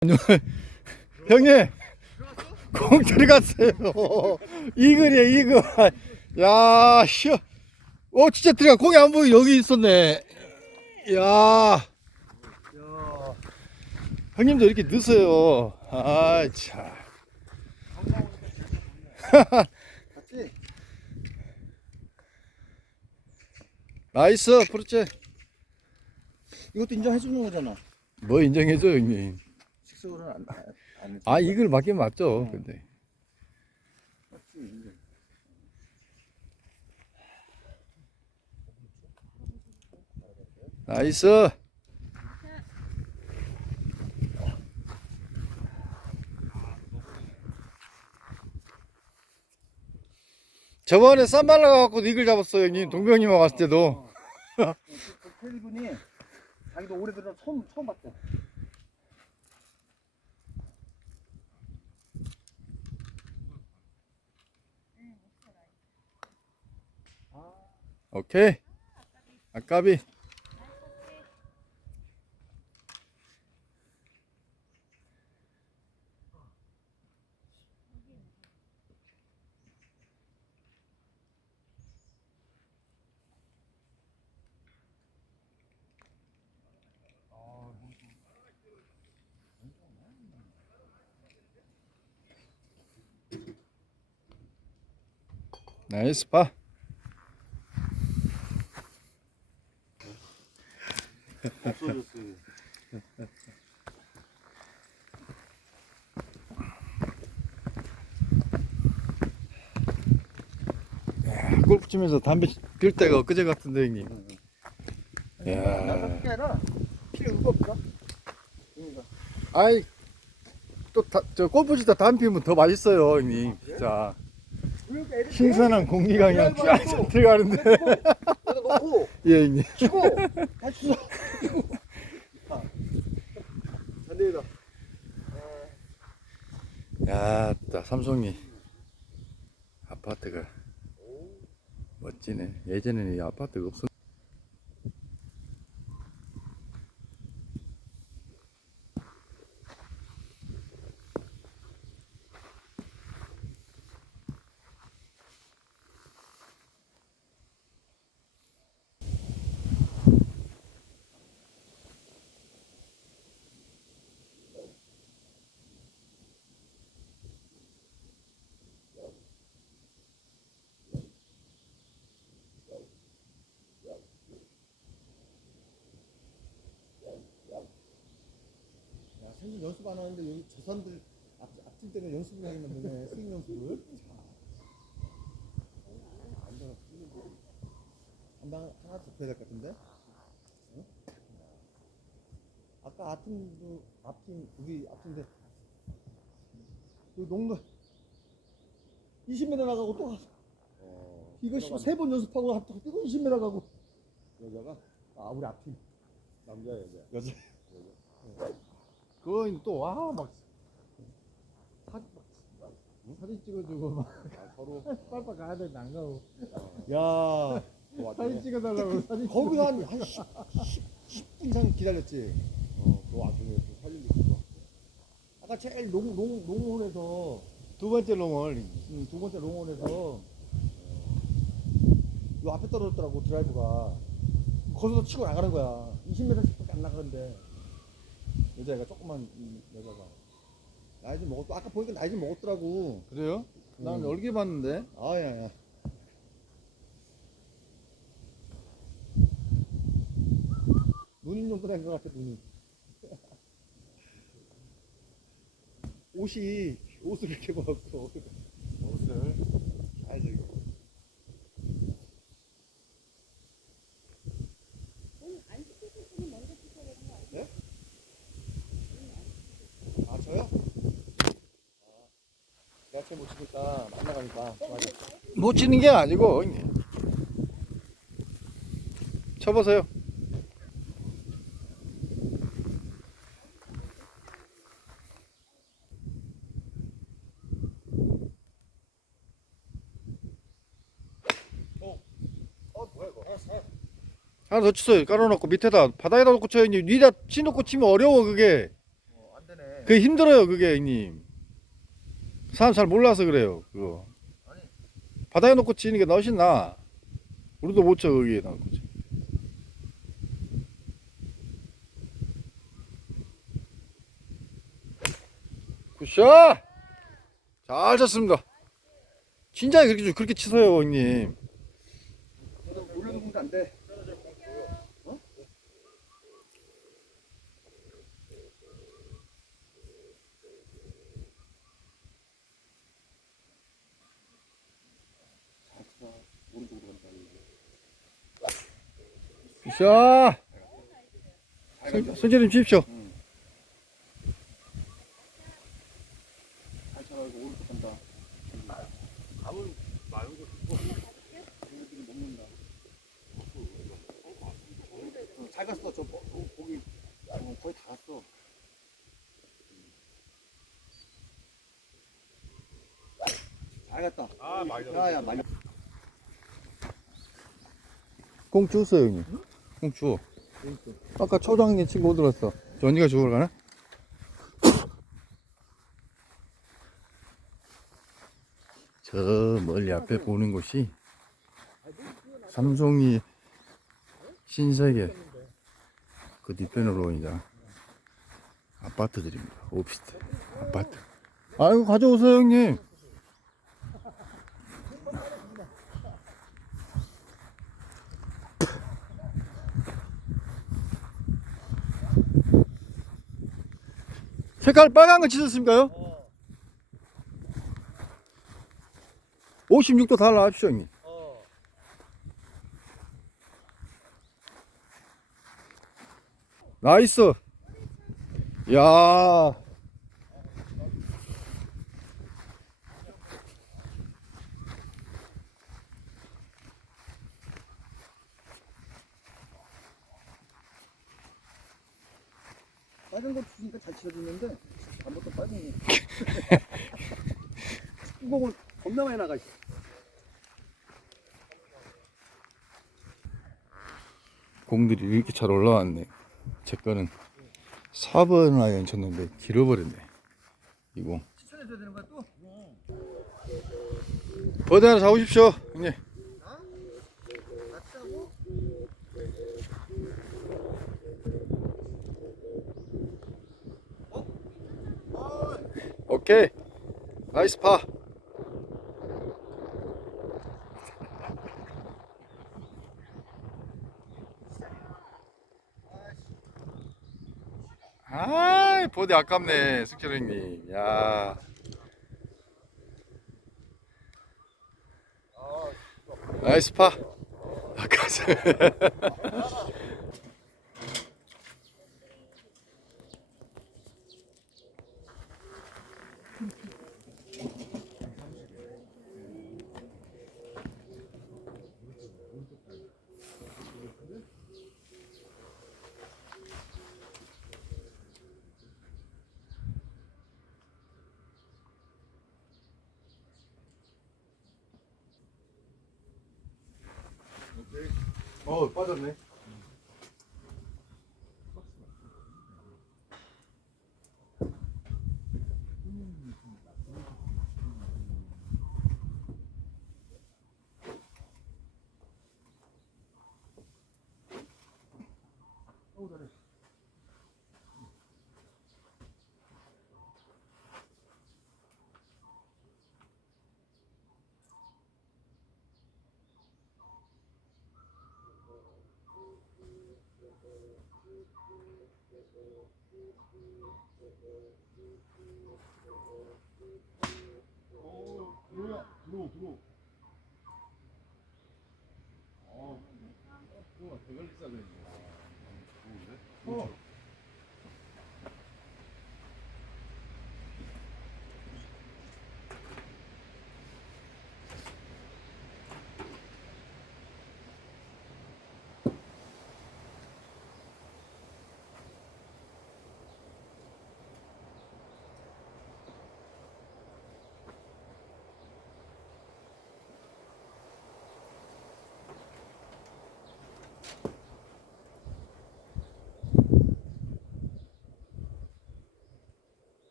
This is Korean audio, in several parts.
형님! 공 들어갔어요. 이글이야 이글. 야 쉬어 어 진짜 들어가. 공이 안 보이 여기 있었네. 야. 형님도 이렇게 늦어요. 아참? 나이스 프로체 이것도 인정해주는 거잖아. 뭐 인정해줘 형님 식수는 안, 안, 안. 아 이글 맞긴 맞죠 근데 맞지, 인정. 나이스 저번에 쌈발라 갖고 이글 잡았어요 형님 동병님하고 왔을 때도 그, 그 캘리분이 자기도 올해 들어 처음 처음 봤대. 오케이. 아까비. 나이스 파 골프 치면서 담배 필 때가 엊그제 같은데 형님. 야. 아니라 필요. 그러니까. 아이 또저 골프 치다 담배 피우면 더 맛있어요 형님. 진짜. 그러니까 애들 신선한 공기가 그냥 쫙 들어가는데. 내가 놓고. 예 형님. 치고. 다시 쳐. 안 되겠다. 야, 딱 삼성이 아파트가 멋지네. 예전에는 이 아파트가 없었. 야, 생긴 연습 안 하는데 여기 조선들 앞, 앞팀 때문에 연습을 하게 만드네. 스윙 연습을. 안 돼. 한방 하나 더 줘야 될 것 같은데? 응? 아까 앞팀도 앞팀 우리 앞팀인데 그 농구 20m 나가고 또 가서 이거 세 번 연습하고 또 뛰고 20m 가고 여자가 아 우리 앞팀 남자 여자 여자 그거 또와 막 사진 찍어주고 막. 서로. 빨빨 가야 되는데 안 가고. 야. 사진 찍어달라고 사진 거기 한, 한 10, 10, 분 이상 기다렸지. 어, 그 와중에 또 살리고 있어. 아까 제일 농, 농, 농원에서 두 번째 롱을 음, 두 번째 농원에서 요 앞에 떨어졌더라고 드라이브가. 거기서 치고 나가는 거야. 20m씩밖에 안 나가는데 여자애가 조그만 이 여자가 나이 좀 먹었 아까 보니까 나이 좀 먹었더라고. 그래요? 난 음. 얼게 봤는데. 아야야. 누님 정도 된 것 같아 누님 옷이 옷을 이렇게 벗고 옷을 잘 저기 네? 아 저요? 아, 제일 못 치니까 만나가니까 좋아져 못 치는 게 아니고 쳐보세요. 어 뭐야 이거? 하나 더 치세요. 깔아놓고 밑에다 바닥에다 놓고 쳐야지 니다 치놓고 치면 어려워 그게. 어, 안 되네. 그게 힘들어요, 그게 형님. 사람 잘 몰라서 그래요, 그거. 바닥에 놓고 치는 게 훨씬 나아. 우리도 못 쳐, 거기에 놓고. 치. 굿샷! 잘 쳤습니다. 진짜 그렇게, 좀 그렇게 치세요, 형님. 올려놓으면 안 돼. 굿샷! 손- 손재림 주십시오. 어, 잘 갔어. 저 거- 거- 거기 어, 거의 다 갔어. 잘 갔다. 아, 많이 야야 많이. 공 주웠어요, 형님. 공 주워. 아까 초장님 친구 못 들었어. 전이가 주우러 가나? 저 멀리 앞에 보는 곳이 삼성이 신세계 그 뒤편으로 이제 아파트들입니다. 오피스텔 아파트. 아이고 가져오세요 형님. 색깔 빨간 거 치셨습니까요? 56도 달라 합시오 형님. 나이스. 야. 빨간 거 주니까 잘 치러주는데 잘못도 빨간 거. 축구공을 겁나 많이 나가. 공들이 이렇게 잘 올라왔네. 제 거는 4번 아이언 쳤는데 길어버렸네. 이 공. 추천해줘야 되는 거야 또? 버디 하나 잡으십시오. 형님. 맞다고? 오케이. 나이스 파. 아, 보디 아깝네, 숙철 형님. 야. 나이스 파. 아까서. 어, 빠졌네. 들어야, 들어, 들어. 어,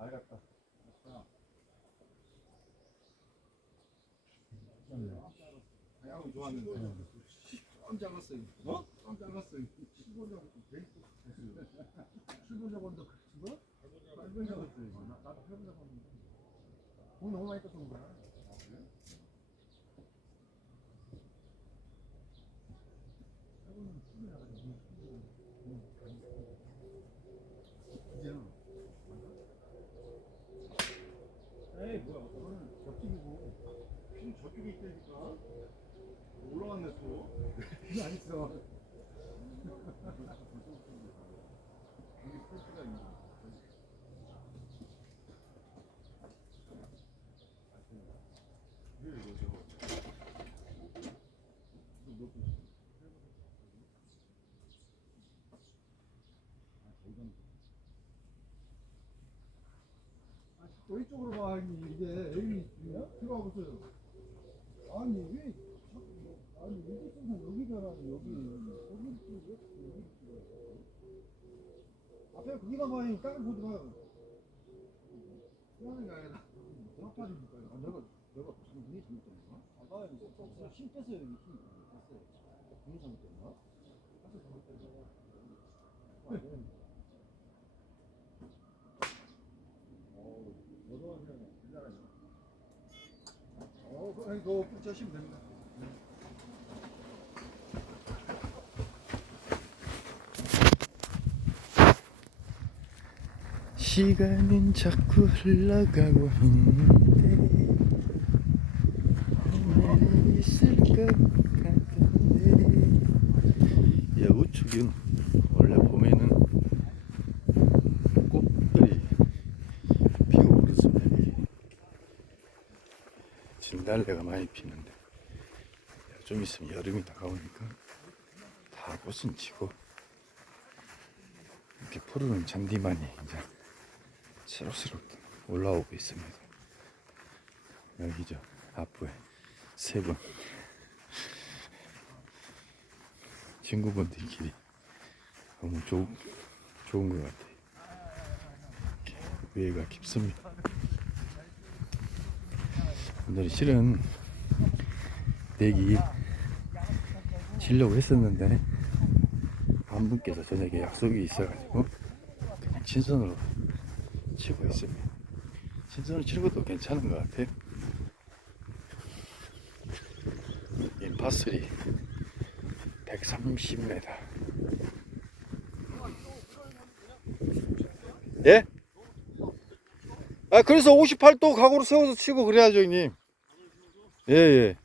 알겠다. 좋았는데 좀 작았어요. 어? 좀 작았어요. 15년 출근자본도 그거? 짧은 작았어요. 나, 나도 해보자 봤는데. 돈 너무 많이 떴던 거야. 에이 뭐야? 그거는 저쪽이고 핀 저쪽에 있다니까. 올라왔네 또. 그게 안 있어. 여기 포트가 있네. 왜 이거 저거? 이거 몇 분? 아, 저기다 왜 이쪽으로 봐. 이게 에임이 들어가고 있어요. 아니, 왜, 자꾸, 아니, 이게 항상 여기. 여기, 여기, 여기. 앞에 거기가 봐, 형님. 땅을 보지 마요. 하는 게 아니라 정확하니까요. 아, 내가 내가 지금 눈이 잘못됐나? 아, 봐, 형님. 힘 뺐어요, 여기. 힘 뺐어요. 눈이 잘못됐나? 어, 그, 붙여시면 됩니다. 시간은 자꾸 흘러가고 있는데 내일 있을 것 같은데 야 우측은 원래 봄에는 꽃들이 피고 그렇습니다 여기. 진 달래가 많이 피는데 좀 있으면 여름이 다가오니까 다 꽃은 지고 이렇게 푸르른 잔디만이 이제 새록새록 올라오고 있습니다. 여기죠. 앞에 세 분. 친구분들끼리 너무 좋, 좋은 것 같아요. 우애가 깊습니다. 오늘 실은 내기 치려고 했었는데 한 분께서 저녁에 약속이 있어가지고 그냥 친선으로 치고 있습니다. 친선으로 치는 것도 괜찮은 것 같아요. 인 파스리 130m. 예? 아 그래서 58도 각오로 세워서 치고 그래야죠 형님. 예 예.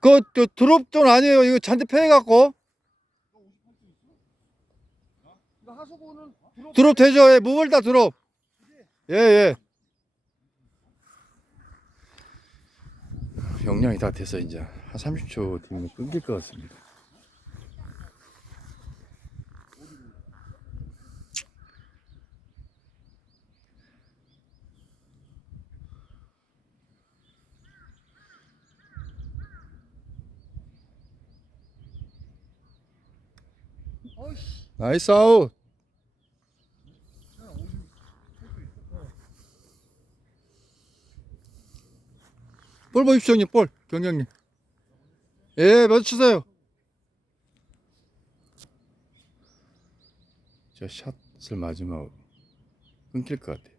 그, 저, 드롭존 아니에요. 이거 잔디 패 해갖고. 이거 하수구는 들어 드롭 되죠? 예, 무벌 다 드롭. 예, 예. 용량이 다 돼서 이제 한 30초 뒤면 끊길 것 같습니다. 나이스 아웃. 볼 보십시오, 형님. 볼. 경경님. 예, 몇 치세요? 저 샷을 마지막 끊길 것 같아요.